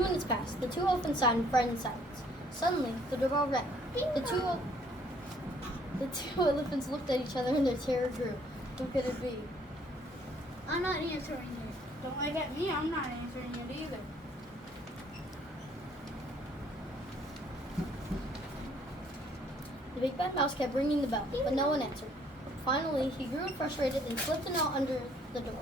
few minutes passed. The two elephants sat in frightened silence. Suddenly, the doorbell rang. The two elephants looked at each other and their terror grew. Who could it be? I'm not answering it. Don't look at me, I'm not answering it either. The big bad mouse kept ringing the bell, but no one answered. Finally, he grew frustrated and slipped a note under the door.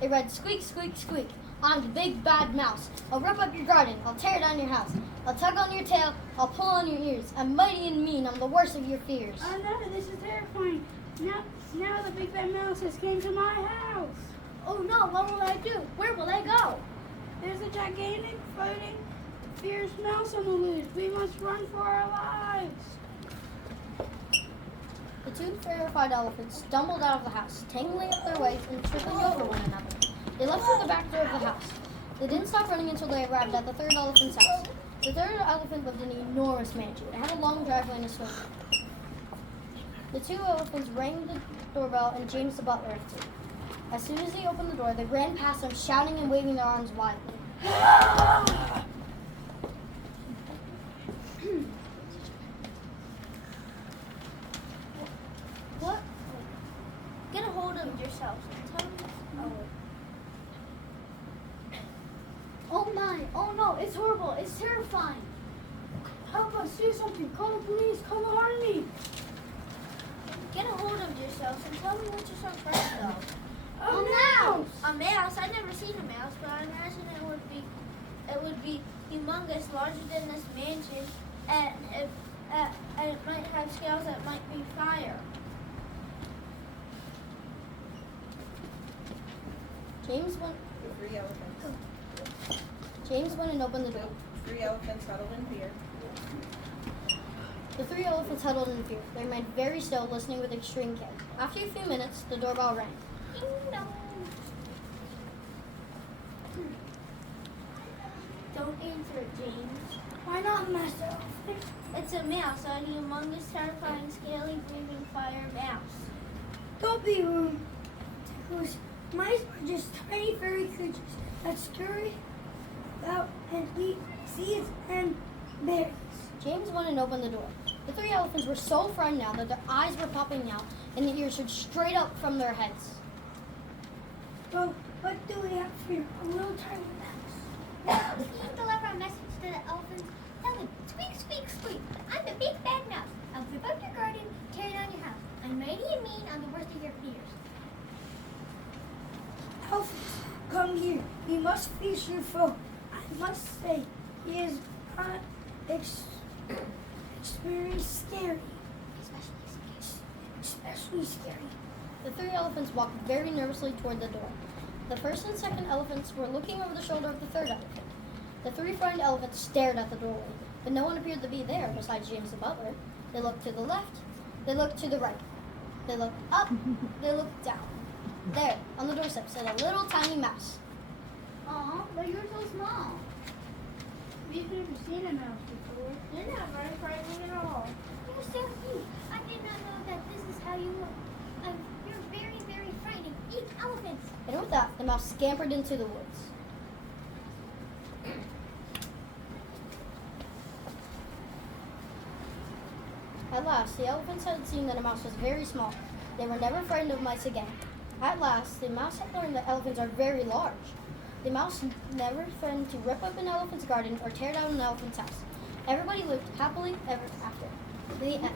It read, "Squeak, squeak, squeak. I'm the big bad mouse. I'll rip up your garden. I'll tear down your house. I'll tug on your tail. I'll pull on your ears. I'm mighty and mean. I'm the worst of your fears." Oh no, this is terrifying. Now the big bad mouse has came to my house. Oh no, what will I do? Where will I go? There's a gigantic, floating, fierce mouse on the loose. We must run for our lives. The two terrified elephants stumbled out of the house, tangling up their way and tripping over one another. They left through the back door of the house. They didn't stop running until they arrived at the third elephant's house. The third elephant lived in an enormous mansion. It had a long driveway and a swing. The two elephants rang the doorbell and James the butler answered. As soon as he opened the door, they ran past him, shouting and waving their arms wildly. What? Get a hold of yourself. Tell me. Oh my! Oh no! It's horrible! It's terrifying! Help us, do something. Call the police, call the army. Get a hold of yourselves and tell me what you're so afraid of. A mouse! A mouse? I've never seen a mouse, but I imagine it would be humongous, larger than this mansion, and it might have scales that might be fire. James went The three elephants. and opened the door. Three elephants huddled in fear. The three elephants huddled in fear. They remained very still, listening with extreme care. After a few minutes, the doorbell rang. Ding dong. Don't answer it, James. Why not, Master Elephant? It's a mouse, a humongous, terrifying, scaly, breathing fire mouse. Don't be rude. Mice are just tiny furry creatures that scurry about and eat seeds and berries. James went and opened the door. The three elephants were so frightened now that their eyes were popping out and the ears stood straight up from their heads. Well, what do we have for you? A little tiny mouse. Can you deliver a message to the elephants? Tell them, squeak, squeak, squeak. I'm the big bad mouse. I'll rip up your garden, tear down your house. I'm mighty and mean. I'm the worst of your fears. Elephants, come here. We must face your foe. I must say, he is not very scary. Especially scary. The three elephants walked very nervously toward the door. The first and second elephants were looking over the shoulder of the third elephant. The three frightened elephants stared at the doorway, but no one appeared to be there besides James the butler. They looked to the left. They looked to the right. They looked up. They looked down. There, on the doorstep, sat a little tiny mouse. Aw, but you're so small. We've never seen a mouse before. You're not very frightening at all. You're so cute. I did not know that this is how you look. You're very, very frightening. Eat elephants. And with that, the mouse scampered into the woods. At last, the elephants had seen that a mouse was very small. They were never frightened of mice again. At last, the mouse had learned that elephants are very large. The mouse never threatened to rip up an elephant's garden or tear down an elephant's house. Everybody lived happily ever after. The end.